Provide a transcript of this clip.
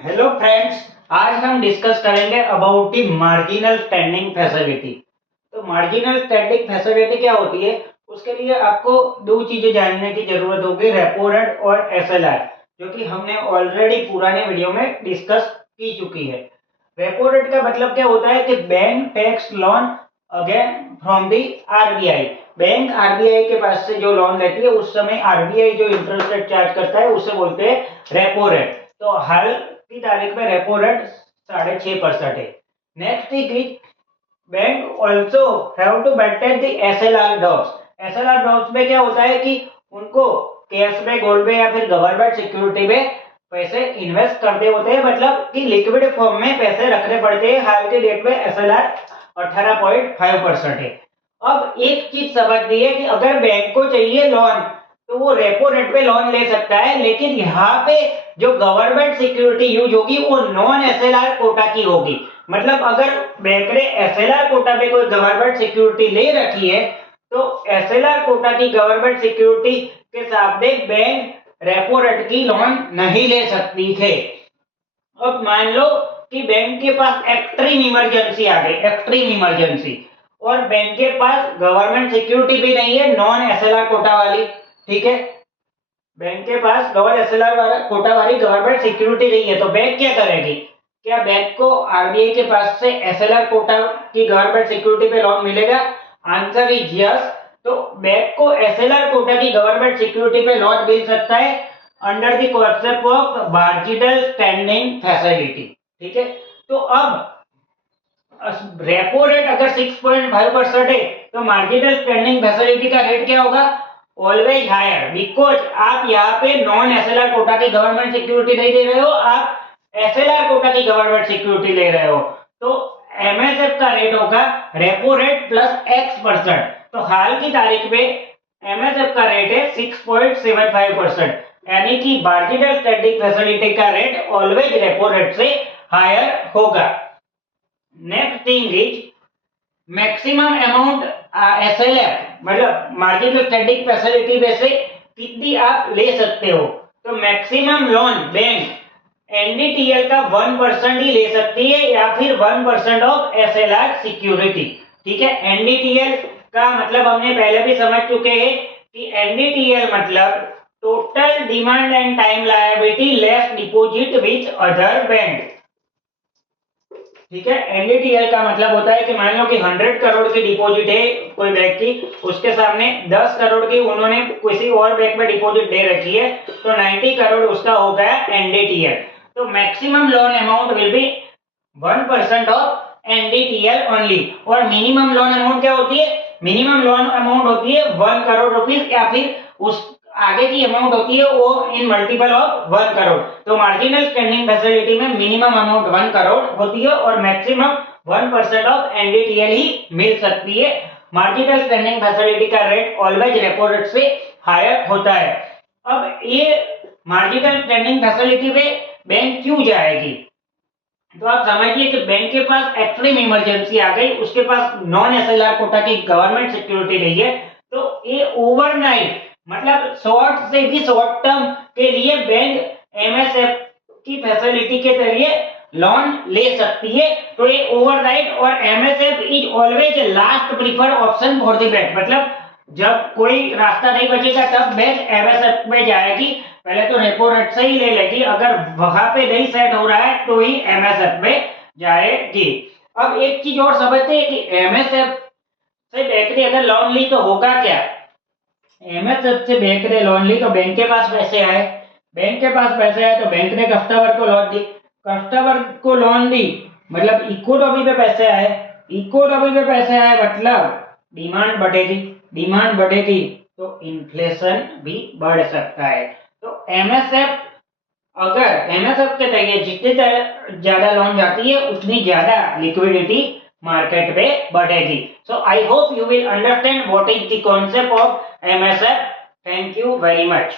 Hello friends, आज हम discuss करेंगे about the marginal standing facility. तो मार्जिनल स्टैंडिंग फैसिलिटी क्या होती है, उसके लिए आपको दो चीजें जानने की जरूरत होगी, रेपो रेट और एसएलआर, जो कि हमने ऑलरेडी पुराने वीडियो में डिस्कस की चुकी है। रेपो रेट का मतलब क्या होता है कि bank takes loan again from the RBI. Bank RBI के पास से जो लोन लेती है उस समय आरबीआई जो इंटरेस्ट रेट चार्ज करता है उसे बोलते हैं रेपो रेट। तो हाल की तारीख में रेपो रेट 6.5% है। Next thing, bank also have to maintain the SLR drops. SLR drops में क्या होता है कि उनको कैश में, गोल्ड में या फिर गवर्नमेंट सिक्योरिटी में पैसे इन्वेस्ट करने होते हैं, मतलब कि लिक्विड फॉर्म में पैसे रखने पड़ते हैं। हाल के डेट में एसएलआर 18.5% है। अब एक चीज समझनी है कि अगर बैंक को चाहिए लोन तो वो रेपो रेट पे लोन ले सकता है, लेकिन यहाँ पे जो गवर्नमेंट सिक्योरिटी यूज होगी वो नॉन एसएलआर कोटा की होगी। मतलब अगर बैंक ने एसएलआर कोटा पे कोई गवर्नमेंट सिक्योरिटी ले रखी है तो एसएलआर कोटा की गवर्नमेंट सिक्योरिटी के सामने बैंक रेपो रेट की लोन नहीं ले सकती थे। अब मान लो कि बैंक के पास एक्सट्रीम इमरजेंसी आ गई, एक्सट्रीम इमरजेंसी, और बैंक के पास गवर्नमेंट सिक्योरिटी भी नहीं है, नॉन एसएलआर कोटा वाली, ठीक है। बैंक के पास डबल एसएलआर वाला कोटा वाली गवर्नमेंट सिक्योरिटी नहीं है, तो बैंक क्या करेगी? क्या बैंक को आरबीआई के पास से एसएलआर कोटा की गवर्नमेंट सिक्योरिटी पे लोन मिलेगा? Answer is yes. तो बैंक को एसएलआर कोटा की गवर्नमेंट सिक्योरिटी पे लोन मिल सकता है under the concept of marginal standing facility, ठीक है। तो अब रेपो रेट अगर 6.5% है तो मार्जिनल स्टैंडिंग फैसिलिटी का रेट क्या होगा? ऑलवेज हायर, बिकॉज आप यहाँ पे नॉन एसएलआर कोटा की गवर्नमेंट सिक्योरिटी नहीं दे रहे हो, आप एसएलआर कोटा की गवर्नमेंट सिक्योरिटी ले रहे हो। तो एमएसएफ का रेट होगा रेपो रेट प्लस x%। तो हाल की तारीख में एमएसएफ का रेट है 6.75%, यानी कि मार्जिनल स्टैंडिंग फैसिलिटी का रेट ऑलवेज रेपो रेट से हायर होगा। Next thing is maximum amount SLR, मतलब मार्जिनल स्टैंडिंग फैसिलिटी में से कितनी आप ले सकते हो। तो मैक्सिमम लोन बैंक एनडीटीएल का 1% ही ले सकती है या फिर 1% ऑफ एसएलआर सिक्योरिटी, ठीक है। एनडीटीएल का मतलब हमने पहले भी समझ चुके हैं कि एनडीटीएल मतलब total demand and time liability less deposit with other bank, ठीक है। एनडीटीएल का मतलब होता है कि मान लो कि 100 करोड़ की डिपॉजिट है कोई बैंक की, उसके सामने 10 करोड़ की उन्होंने किसी और बैंक में डिपॉजिट दे रखी है, तो 90 करोड़ उसका हो गया एनडीटीएल। तो maximum loan amount will be 1% of NDTL only. और मिनिमम लोन अमाउंट क्या होती है? मिनिमम लोन अमाउंट होती है 1 करोड़ रुपीज, या फिर उस आगे की अमाउंट होती है वो इन मल्टीपल ऑफ 1 करोड़। तो मार्जिनल स्टैंडिंग फैसिलिटी में मिनिमम अमाउंट 1 करोड़ होती है और मैक्सिमम 1% ऑफ एनडीटीएल ही मिल सकती है। मार्जिनल स्टैंडिंग फैसिलिटी का रेट ऑलवेज रेपो रेट से हायर होता है। अब ये मार्जिनल स्टैंडिंग फैसिलिटी पे बैंक क्यों जाएगी? तो आप समझिए कि बैंक के पास एक्सट्रीम इमरजेंसी आ गई, उसके पास नॉन एसएलआर कोटा की गवर्नमेंट सिक्योरिटी नहीं है, तो ये ओवरनाइट मतलब शॉर्ट से भी शॉर्ट टर्म के लिए बैंक एमएसएफ की फैसिलिटी के जरिए लोन ले सकती है। तो ये ओवरनाइट और MSF is always last preferred option for the bank, मतलब जब कोई रास्ता नहीं बचेगा तब बैंक एमएसएफ में जाएगी। पहले तो रेपो रेट से ही ले लेगी, अगर वहां पे नहीं सेट हो रहा है तो ही एमएसएफ में जाएगी। अब एक चीज और समझते हैं कि एमएसएफ से बैंक ने अगर लोन ली तो होगा क्या? एमएसएफ से बैंक ने लोन ली तो बैंक के पास पैसे आए, बैंक के पास पैसे आए तो बैंक ने कस्टमर को लोन दी, कस्टमर को लोन दी मतलब इकोनॉमी पे पैसे आए, इकोनॉमी पे पैसे आए मतलब डिमांड बढ़ेगी, डिमांड बढ़ेगी तो इन्फ्लेशन भी बढ़ सकता है। तो एमएसएफ, अगर एमएसएफ के तहत जितने ज्यादा लोन जाती है उतनी ज्यादा लिक्विडिटी मार्केट में बढ़ेगी। So I hope you will understand what is the concept of MSF. Thank you very much.